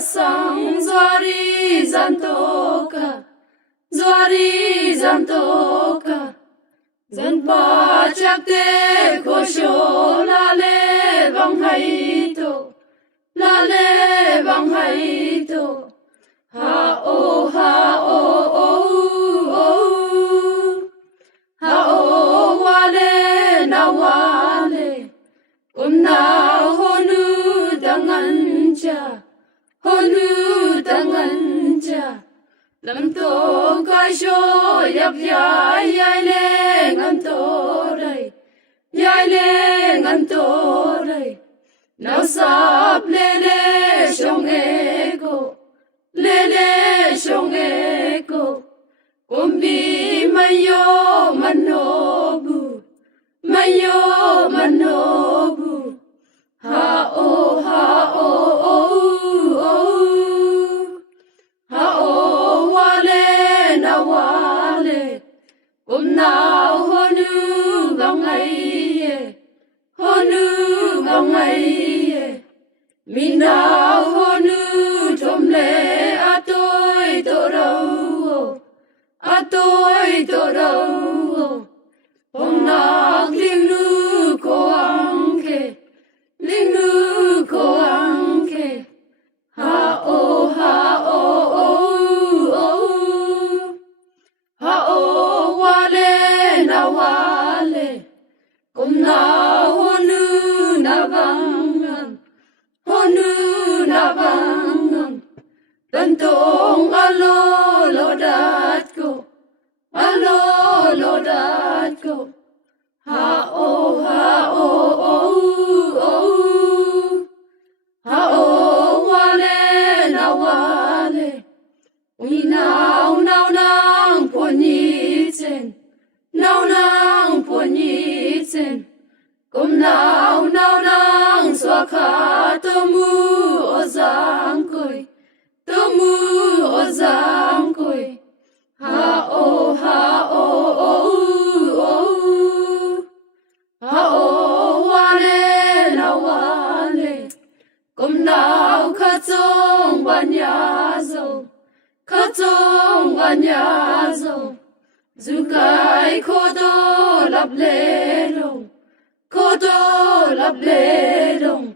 sang Zwari zantoka Zanpa chakte kosho lale bang hai to ha o wale na wale na honu dangan cha lam to ka sho yap yai le ngan to dai now sap le shong ego kumbi mayo manobu ha o wale na wale now honu gangai ye mi now honu tomle atoi to rau Om nak ling nu ko angke ha o wale na wale kom na honu na bangan tantong alo lodat ko ha o wale na wale we now nang ponitzen kom now nang swakha tomu ozang koi ha o wale na wale kom now khatong banyazo zukai kodo lap le long